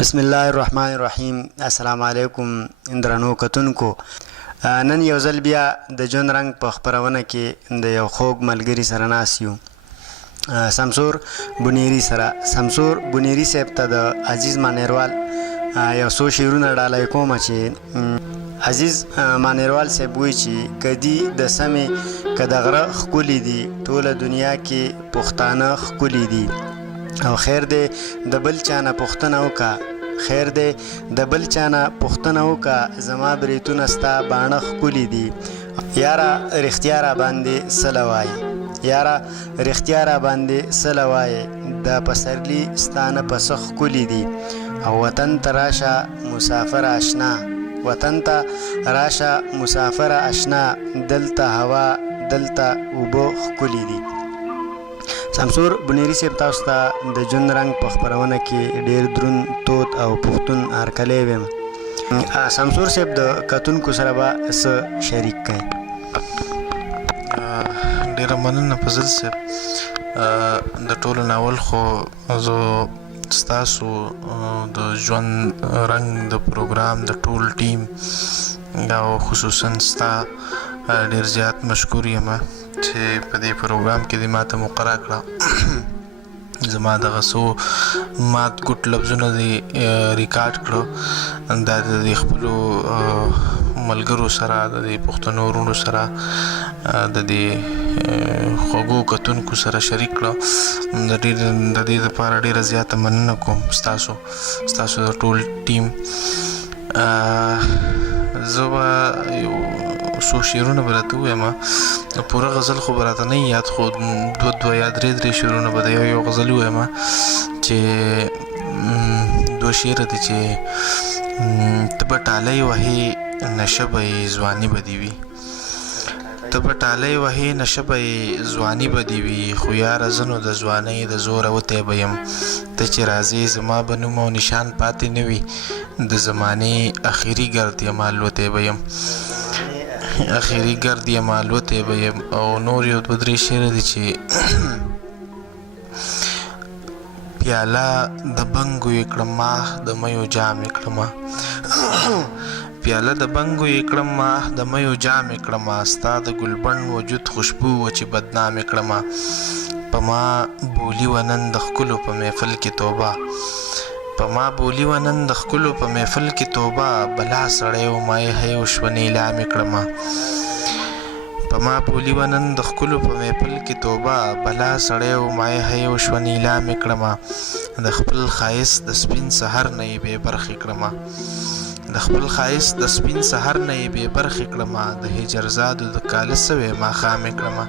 بسم الله الرحمن الرحیم. السلام علیکم درنو کتونکو. نن یو ځل بیا د ژوند رنګ په خپرونه کې د یو خوږ ملګري سره ناست یو، شمسور بنیری سره. شمسور بنیری صاحب ته د عزیز مانیروال یو څو شعرونه ډالۍ کوم چې عزیز مانیروال صاحب وایي چې کدی د سمې که د غره ښکلي دي، ټوله دنیا کې پښتانه ښکلي دي، او خیر دی د بل چا نه پوښتنه وکړه، خیر دی د بل چا نه پوښتنه وکړه، زما بریتونه ستا باڼه ښکلي دي. یاره رښتیا را باندې څه وایې، یاره رښتیا را باندې څه وایې، د پسرلي ستا نه پسه ښکلي دي. او وطن ته راشه مسافر اشنا، وطن ته راشه مسافر اشنا، دلته هوا دلته اوبه ښکلي دي. شمسور بنیری صاحب تاسو ته د ژوند رنګ په خپرونه کې ډېر دروند توت او پښتون هرکلی ویم. شمسور صاحب د کتونکو سره به څه شریک کړئ؟ ډېره مننه فضل صاحب. د ټولو ناول خو زه ستاسو د ژوند رنګ د پروګرام د ټول ټیم او خصوصا ستا ډېر زیات مشکور یم چې په دې پروګرام کې دې ماته مقرره کړه. زما دغه څو مات ګوټ لفظونه دې ریکارډ کړه، دا د دې خپلو ملګرو سره، د دې پښتنو وروڼو سره، د دې خوږو کتونکو سره شریک کړه. د دې لپاره ډېره زیاته مننه کوم ستاسو د ټول ټیم. زه به یو څو شعرونه به راته ووایم، پوره غزل خو به راته نه یاد، خو دوه یا درې شعرونه به د یو غزل ووایم چې دوه شعره دي چې ته به ټالی وهې نشه به یې ځواني به دې وي، ته به ټالی وهې نشه به یې ځواني به دې وي، خو یاره زه نو د ځوانۍ د زوره وتی به یم، ته چې راځې زما به نوم او نشان پاتې نه وي، د زمانې اخري ګرد یم الوتی به یم، اخري ګرد یم الوتی به یم. او نور یو دوه درې شعره دي چې پیاله د بنګو یې کړم ماخ د میو جام یې کړمه، پیاله د بنګو یې کړم ماخ د میو جام یې کړمه، ستا د ګلبڼ وجود خوشبو و چې بدنام یې کړمه، په ما بولي و نن د ښکلو په محفل کې توبه، په ما بولي و نن د ښکلو په محفل کې توبه، بلا سړی و ما یې هی وشوه نیلام یې کړمه، په ما بولي و نن د ښکلو په محفل کې توبه، بلا سړی و ما یې هی وشوه نیلام یې کړمه، د خپل ښایست د سپین سحر نه یې بې برخې کړمه، د خپل ښایست د سپین سحر نه یې بې برخې کړمه، د هجرزادو د کاله سوی ماښام یې کړمه.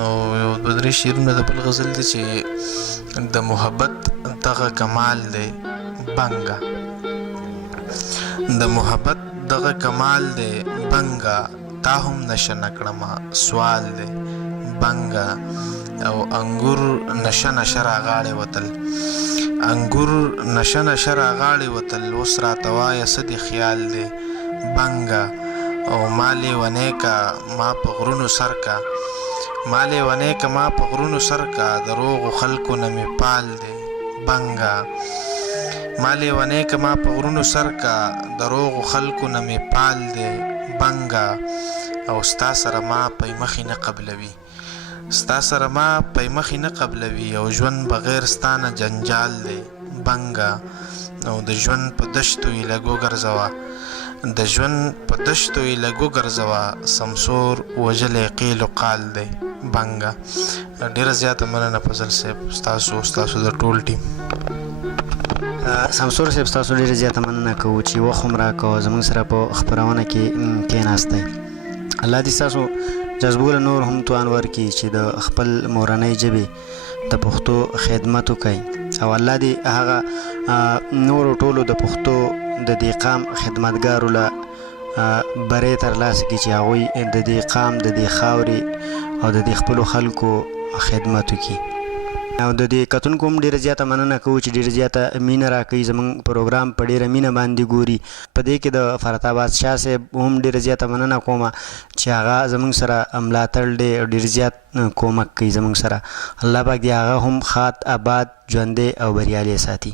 او یو دوه درې شعرونه د بل غزل دي چې د محبت دغه کمال دی بنګه، د محبت دغه کمال دی بنګه، تا هم نشه نه کړمه سوال دی بنګه، او انګور نشه نشه راغاړې وتل، انګور نشه نشه راغاړې وتل، اوس راته وایه څه دې خیال دی بنګه، او مالې ونې که ما په غرونو سر که، مالې ونې که ما په غرونو سر که، د روغو خلکو نه مې پال دی بنګه، مالې ونې که ما په غرونو سر که، د روغو خلکو نه مې پال دی بنګه، او ستا سره ما پی مخې نه قبلوي، ستا سره ما پی مخې نه قبلوي، او ژوند بغیر ستا نه جنجال دی بنګه، او د ژوند په دشتو یې لږ وګرځوه، د ژوند په دشتو یې لږ وګرځوه، سمسور وژلی قیل و قال دی بنګه. ډېره زیاته مننه فضل صاحب ستاسو د ټول ټیم. شمسور صاحب ستاسو ډېره زیاته مننه کوو چې وخت هم راکوه زموږ سره په خپرونه کې کېناستی. الله دې ستاسو جذبو له نور هم توان ورکړي چې د خپل مورنۍ ژبې د پښتو خدمت وکړي، او الله دې هغه نورو ټولو د پښتو د دې قام خدمتګارو له بری ترلاسه کړي چې هغوی د دې قام د دې خاورې او د دې خپلو خلکو خدمت وکړي. او د دې کتونکو هم ډېره زیاته مننه کوو چې ډېره زیاته مینه راکوي، زموږ پروګرام په ډېره مینه باندې ګوري. په دې کې د فرات آباد شاه صاحب هم ډېره زیاته مننه کوم چې هغه زموږ سره ملاتړ دی او ډېر زیات کومک کوي زموږ سره. الله پاک دې هغه هم ښاد آباد ژوندی او بریالی ساتي.